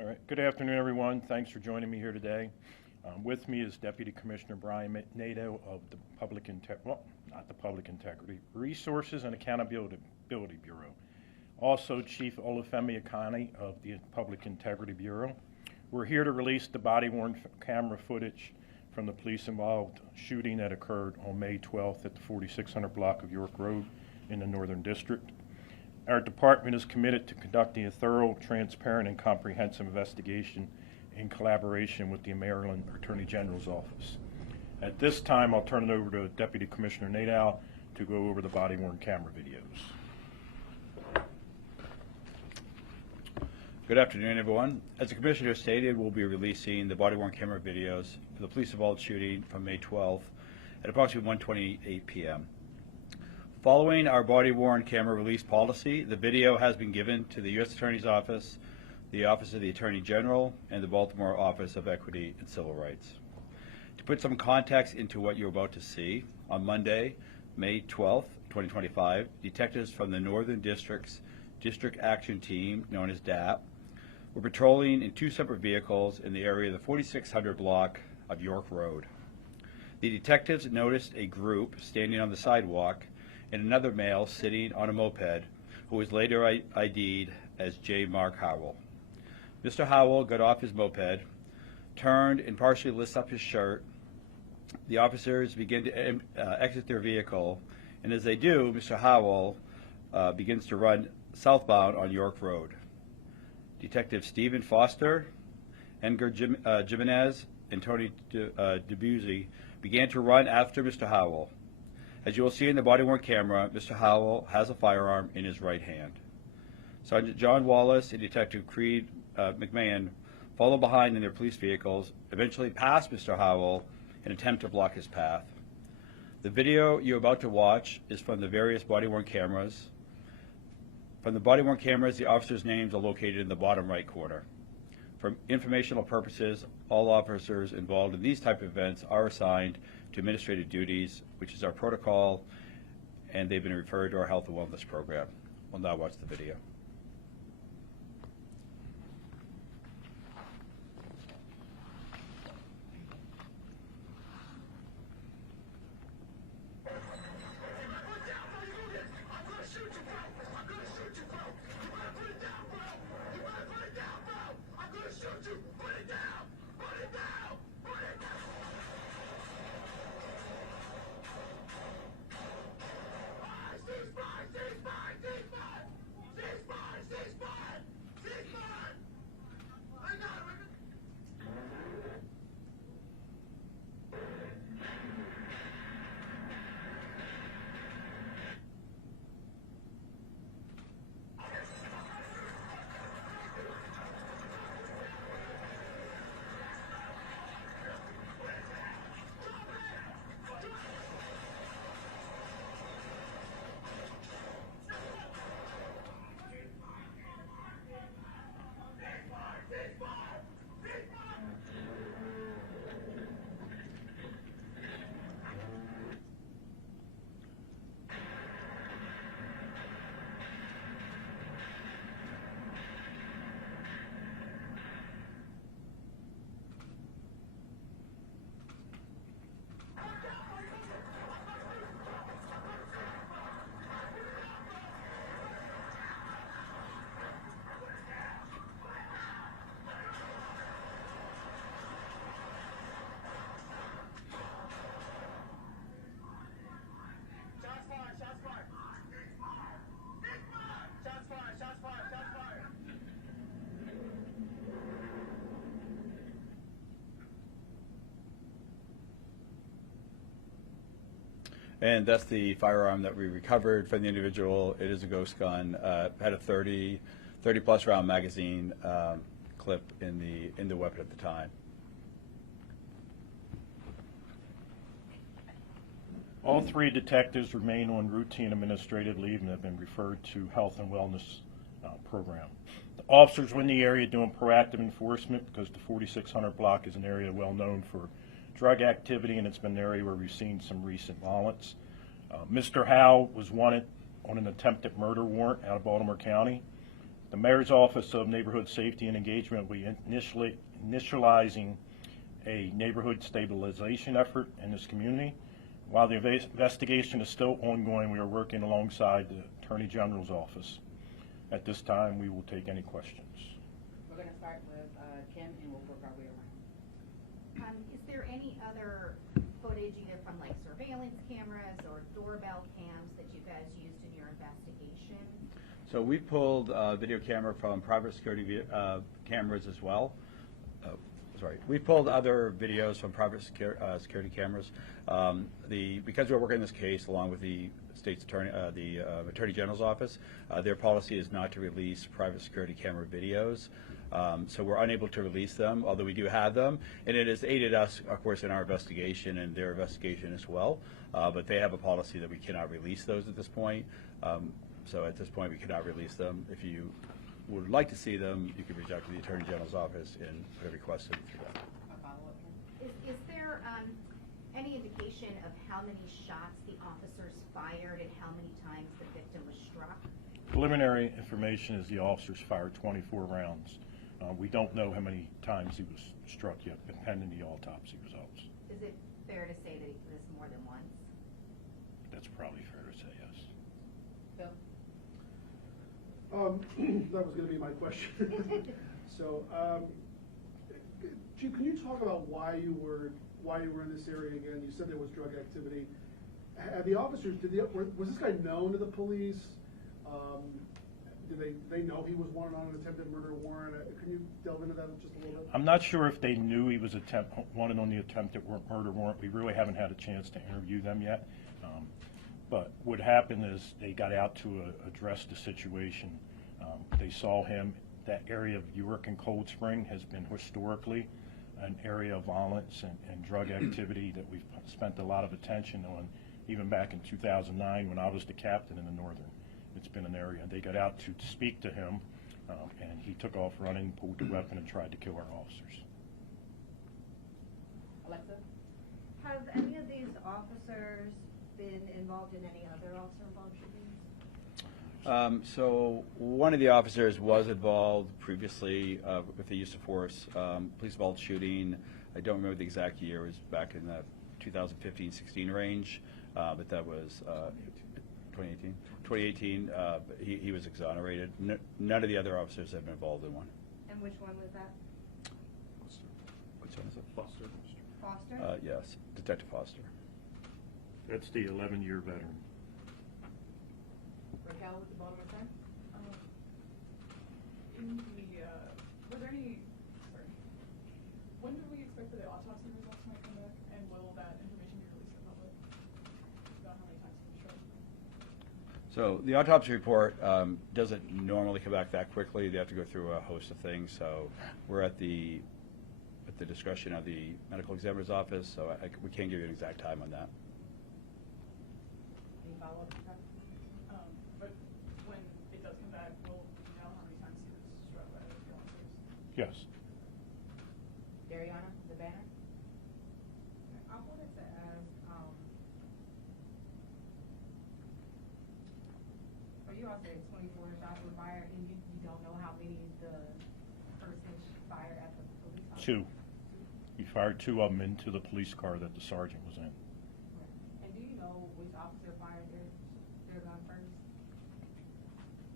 All right. Good afternoon, everyone. Thanks for joining me here today. With me is Deputy Commissioner Brian Nadeau of the Public Integrity, Resources and Accountability Bureau. Also, Chief Olufemi Akani of the Public Integrity Bureau. We're here to release the body-worn camera footage from the police-involved shooting that occurred on May 12th at the 4600 block of York Road in the Northern District. Our department is committed to conducting a thorough, transparent, and comprehensive investigation in collaboration with the Maryland Attorney General's Office. At this time, I'll turn it over to Deputy Commissioner Nadeau to go over the body-worn camera videos. Good afternoon, everyone. As the Commissioner stated, we'll be releasing the body-worn camera videos for the police-involved shooting from May 12th at approximately 1:28 p.m. Following our body-worn camera release policy, the video has been given to the U.S. Attorney's Office, the Office of the Attorney General, and the Baltimore Office of Equity and Civil Rights. To put some context into what you're about to see, on Monday, May 12th, 2025, detectives from the Northern District's District Action Team, known as DAP, were patrolling in two separate vehicles in the area of the 4600 block of York Road. The detectives noticed a group standing on the sidewalk and another male sitting on a moped who was later ID'd as J. Mark Howell. Mr. Howell got off his moped, turned and partially lifts up his shirt. The officers begin to exit their vehicle, and as they do, Mr. Howell begins to run southbound on York Road. Detective Stephen Foster, Edgar Jimenez, and Tony DeBusy began to run after Mr. Howell. As you will see in the body-worn camera, Mr. Howell has a firearm in his right hand. Sergeant John Wallace and Detective Creed McMahon follow behind in their police vehicles, eventually pass Mr. Howell and attempt to block his path. The video you're about to watch is from the various body-worn cameras. From the body-worn cameras, the officers' names are located in the bottom right corner. For informational purposes, all officers involved in these type of events are assigned to administrative duties, which is our protocol, and they've been referred to our health and wellness program. We'll now watch the video. And that's the firearm that we recovered from the individual. It is a ghost gun. Had a 30 plus round magazine clip in the weapon at the time. All three detectives remain on routine administrative leave and have been referred to health and wellness program. The officers were in the area doing proactive enforcement because the 4600 block is an area well known for drug activity, and it's been an area where we've seen some recent violence. Mr. Howe was wanted on an attempted murder warrant out of Baltimore County. The Mayor's Office of Neighborhood Safety and Engagement will be initializing a neighborhood stabilization effort in this community. While the investigation is still ongoing, we are working alongside the Attorney General's office. At this time, we will take any questions. We're going to start with Kim, and we'll work our way around. Is there any other footage, either from like surveillance cameras or doorbell cams, that you guys used in your investigation? So we pulled video camera from private security cameras as well. We pulled other videos from private security cameras. Because we're working in this case along with the state's attorney, the Attorney General's office, their policy is not to release private security camera videos. So we're unable to release them, although we do have them, and it has aided us, of course, in our investigation and their investigation as well. But they have a policy that we cannot release those at this point. So at this point, we cannot release them. If you would like to see them, you can reach out to the Attorney General's office and put a request in through that. A follow-up, Kim? Is there any indication of how many shots the officers fired and how many times the victim was struck? Preliminary information is the officers fired 24 rounds. We don't know how many times he was struck yet, pending the autopsy results. Is it fair to say that it was more than once? That's probably fair to say, yes. Bill? That was going to be my question. So, Chief, can you talk about why you were in this area again? You said there was drug activity. Had the officers, was this guy known to the police? Did they know he was wanted on an attempted murder warrant? Can you delve into that just a little bit? I'm not sure if they knew he was wanted on the attempted murder warrant. We really haven't had a chance to interview them yet. But what happened is they got out to address the situation. They saw him. That area of York and Cold Spring has been historically an area of violence and drug activity that we've spent a lot of attention on, even back in 2009 when I was the captain in the Northern. It's been an area. They got out to speak to him, and he took off running, pulled the weapon, and tried to kill our officers. Alexa? Have any of these officers been involved in any other officer-involved shootings? So one of the officers was involved previously with the use of force, police-involved shooting. I don't remember the exact year. It was back in the 2015-16 range, but that was 2018. 2018, he was exonerated. None of the other officers have been involved in one. And which one was that? Which one is it? Foster. Foster? Yes, Detective Foster. That's the 11-year veteran. Raquel with the Baltimore Sun? Were there any, when do we expect that the autopsy results might come back, and will that information be released to the public about how many times he was struck? So the autopsy report doesn't normally come back that quickly. They have to go through a host of things. So we're at the discretion of the medical examiner's office, so we can't give you an exact time on that. Any follow-up? But when it does come back, will we know how many times he was struck by the officers? Yes. Dariana, the banner? I wanted to ask, you all said 24 shots were fired, and you don't know how many the person fired at the police officer? 2. He fired 2 of them into the police car that the sergeant was in. And do you know which officer fired their gun first?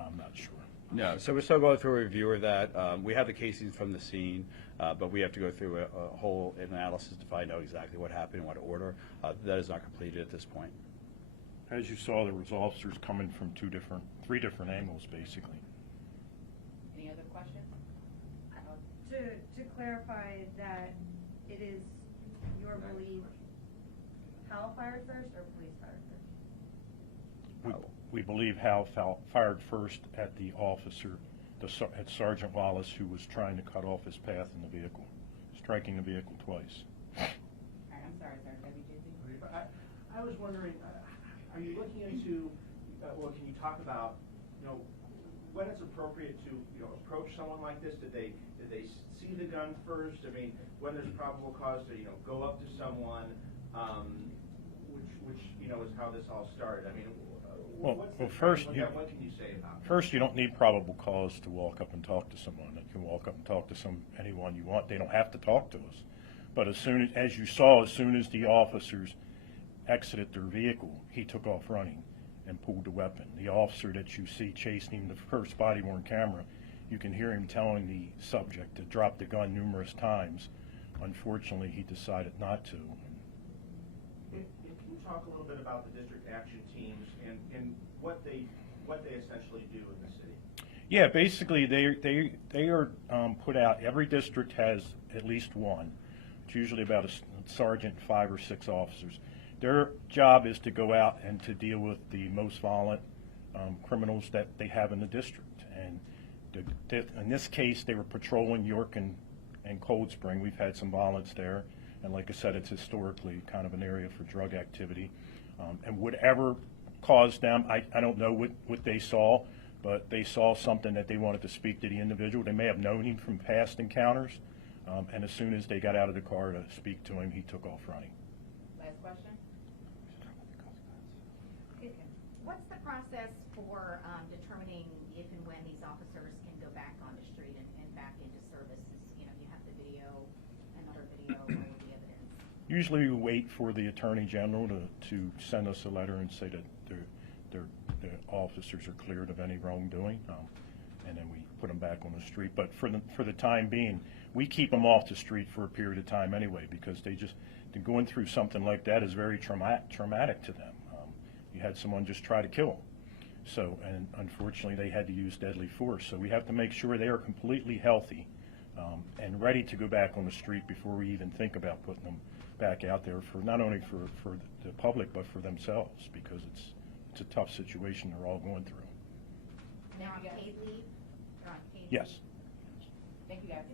I'm not sure. No, so we're still going through a review of that. We have the casings from the scene, but we have to go through a whole analysis to find out exactly what happened, in what order. That is not completed at this point. As you saw, there was officers coming from 3 different angles, basically. Any other questions? To clarify that it is your belief Hal fired first or police fired first? We believe Hal fired first at the officer, at Sergeant Wallace, who was trying to cut off his path in the vehicle, striking the vehicle twice. All right, I'm sorry, sir. WJZ? I was wondering, are you looking into, well, can you talk about, when it's appropriate to, approach someone like this? Did they see the gun first? I mean, when there's probable cause to, go up to someone, which is how this all started. I mean, Well, what's well, the first trend? you- What can you say about that? First, you don't need probable cause to walk up and talk to someone. You can walk up and talk to anyone you want. They don't have to talk to us. But as soon as you saw, as soon as the officers exited their vehicle, he took off running and pulled the weapon. The officer that you see chasing him, the first body-worn camera, you can hear him telling the subject to drop the gun numerous times. Unfortunately, he decided not to. Can you talk a little bit about the district action teams and what they essentially do in the city? Yeah, basically they are put out. Every district has at least one. It's usually about a sergeant, 5 or 6 officers. Their job is to go out and to deal with the most violent criminals that they have in the district. And in this case, they were patrolling York and Cold Spring. We've had some violence there, and like I said, it's historically kind of an area for drug activity. And whatever caused them, I don't know what they saw, but they saw something that they wanted to speak to the individual. They may have known him from past encounters, and as soon as they got out of the car to speak to him, he took off running. Last question? What's the process for determining if and when these officers can go back on the street and back into services? You know, you have the video, another video, all of the evidence. Usually we wait for the Attorney General to send us a letter and say that the officers are cleared of any wrongdoing, and then we put them back on the street. But for the time being, we keep them off the street for a period of time anyway, because they're going through something like that is very traumatic to them. You had someone just try to kill them. So, and unfortunately, they had to use deadly force. So we have to make sure they are completely healthy and ready to go back on the street before we even think about putting them back out there, for not only for the public but for themselves, because it's a tough situation they're all going through. They're on paid leave? They're on paid leave? Yes. Thank you, guys.